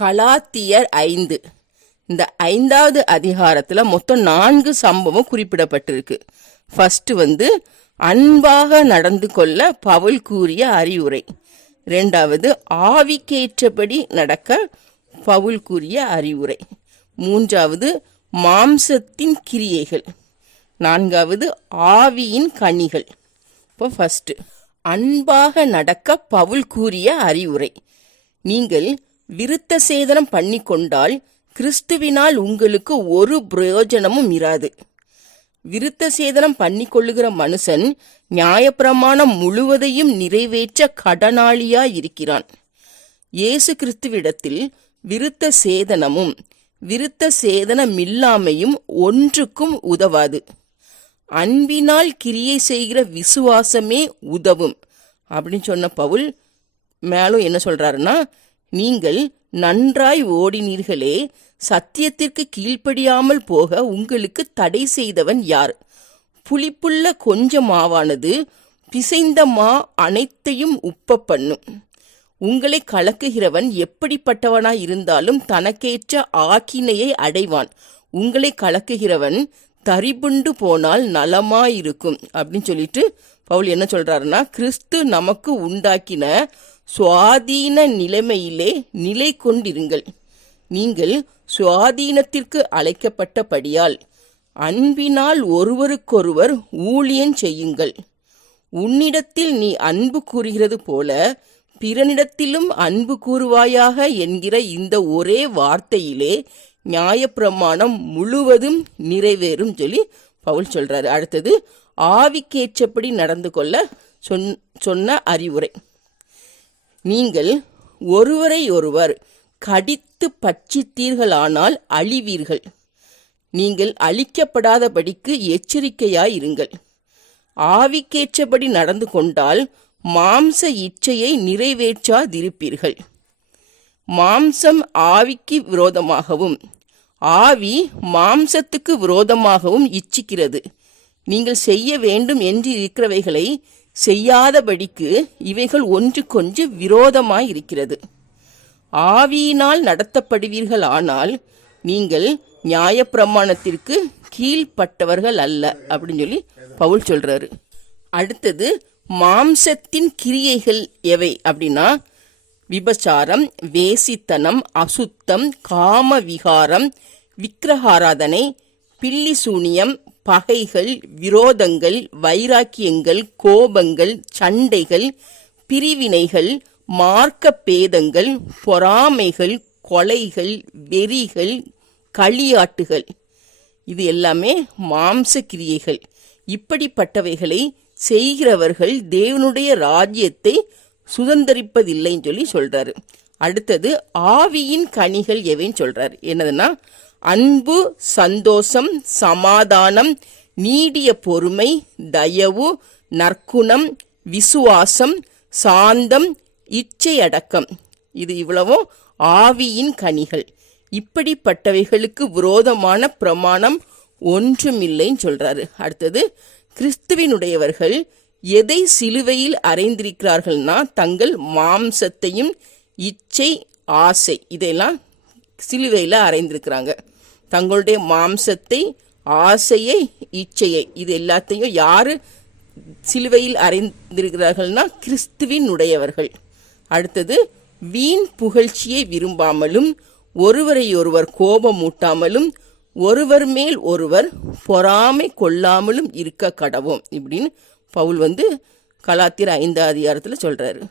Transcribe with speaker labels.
Speaker 1: கலாத்தியர் ஐந்து. இந்த ஐந்தாவது அதிகாரத்தில் மொத்தம் நான்கு சம்பவம் குறிப்பிடப்பட்டிருக்கு. ஃபர்ஸ்ட் வந்து அன்பாக நடந்து கொள்ள பவுல் கூறிய அறிவுரை. ரெண்டாவது ஆவிக்கேற்றபடி நடக்க பவுல் கூறிய அறிவுரை. மூன்றாவது மாம்சத்தின் கிரியைகள். நான்காவது ஆவியின் கனிகள். இப்போ ஃபஸ்ட்டு அன்பாக நடக்க பவுல் கூறிய அறிவுரை. நீங்கள் விருத்த சேதனம் பண்ணிக்கொண்டால் கிறிஸ்துவினால் உங்களுக்கு ஒரு பிரயோஜனமும் இராது. விருத்த சேதனம் பண்ணிக்கொள்ளுகிற மனுஷன் நியாயப்பிரமாணம் முழுவதையும் நிறைவேற்ற கடனாளியா இருக்கிறான் இயேசு கிறிஸ்துவிடத்தில் விருத்த சேதனமும் விருத்த சேதனமில்லாமையும் ஒன்றுக்கும் உதவாது. அன்பினால் கிரியை செய்கிற விசுவாசமே உதவும். அப்படின்னு சொன்ன பவுல் மேலும் என்ன சொல்றாருன்னா நீங்கள் நன்றாய் ஓடினீர்களே சத்தியத்திற்கு கீழ்ப்படியாமல் போக உங்களுக்கு தடை செய்தவன் யார்? புளிப்புள்ள கொஞ்ச மாவானது பிசைந்த மா அனைத்தையும் உப்ப பண்ணும். உங்களை கலக்குகிறவன் எப்படிப்பட்டவனாய் இருந்தாலும் தனக்கேற்ற ஆக்கினையை அடைவான். உங்களை கலக்குகிறவன் தரிபுண்டு போனால் நலமாயிருக்கும் அப்படின்னு சொல்லிட்டு பவுல் என்ன சொல்றாருன்னா கிறிஸ்து நமக்கு உண்டாக்கின சுவாதீன நிலைமையிலே நிலை கொண்டிருங்கள். நீங்கள் சுவாதீனத்திற்கு அழைக்கப்பட்டபடியால் அன்பினால் ஒருவருக்கொருவர் ஊழியன் செய்யுங்கள். உன்னிடத்தில் நீ அன்பு கூறுகிறது போல பிறனிடத்திலும் அன்பு கூறுவாயாக என்கிற இந்த ஒரே வார்த்தையிலே நியாயப்பிரமாணம் முழுவதும் நிறைவேறும் சொல்லி பவுல் சொல்றாரு. அடுத்தது ஆவிக்கேற்றபடி நடந்து கொள்ள சொன் சொன்ன அறிவுரை. நீங்கள் ஒருவரை ஒருவர் கடித்து பட்சித்தீர்களானால் அழிவீர்கள். நீங்கள் அழிக்கப்படாதபடிக்கு எச்சரிக்கையாயிருங்கள். ஆவிக்கேற்றபடி நடந்து கொண்டால் மாம்ச இச்சையை நிறைவேற்றாதிருப்பீர்கள். மாம்சம் ஆவிக்கு விரோதமாகவும் ஆவி மாம்சத்துக்கு விரோதமாகவும் இச்சிக்கிறது. நீங்கள் செய்ய வேண்டும் என்று இருக்கிறவைகளை செய்யாதபடிக்கு இவைகள் ஒன்றுக்கொன்று விரோதமாய் இருக்கிறது ஆவியினால் நடத்தப்படுவீர்கள் ஆனால் நீங்கள் நியாயப்பிரமாணத்திற்கு கீழ்ப்பட்டவர்கள் அல்ல அப்படின்னு சொல்லி பவுல் சொல்றாரு. அடுத்தது மாம்சத்தின் கிரியைகள் எவை அப்படின்னா விபச்சாரம் வேசித்தனம் அசுத்தம் காம விகாரம் விக்கிரகாராதனை பில்லி சூனியம் பகைகள் விரோதங்கள் வைராக்கியங்கள் கோபங்கள் சண்டைகள் பிரிவினைகள் மார்க்க பேதங்கள் பொறாமைகள் கொலைகள் வெறிகள் களியாட்டுகள். இது எல்லாமே மாம்ச கிரியைகள் இப்படிப்பட்டவைகளை செய்கிறவர்கள் தேவனுடைய ராஜ்யத்தை சுதந்திரிப்பதில்லைன்னு சொல்லி சொல்றாரு. அடுத்தது ஆவியின் கனிகள் எவைன்னு சொல்றாரு. என்னதுன்னா அன்பு சந்தோஷம் சமாதானம் நீடிய பொறுமை தயவு நற்குணம் விசுவாசம் சாந்தம் இச்சை அடக்கம் இது இவ்வளவும் ஆவியின் கனிகள். இப்படிப்பட்டவைகளுக்கு விரோதமான பிரமாணம் ஒன்றுமில்லைன்னு சொல்றாரு. அடுத்தது கிறிஸ்துவினுடையவர்கள் எதை சிலுவையில் அறைந்திருக்கிறார்கள்னா தங்கள் மாம்சத்தையும் இச்சை ஆசை இதெல்லாம் சிலுவையில் அறைந்திருக்கிறாங்க. தங்களுடைய மாம்சத்தை ஆசையை இச்சையை இது எல்லாத்தையும் யாரு சிலுவையில் அறைந்திருக்கிறார்கள்னா கிறிஸ்துவின் உடையவர்கள். அடுத்தது வீண் புகழ்ச்சியை விரும்பாமலும் ஒருவரை ஒருவர் கோபமூட்டாமலும் ஒருவர் மேல் ஒருவர் பொறாமை கொள்ளாமலும் இருக்க கடவோம். இப்படின்னு பவுல் வந்து கலாத்திர ஐந்து அதிகாரத்தில் சொல்றாரு.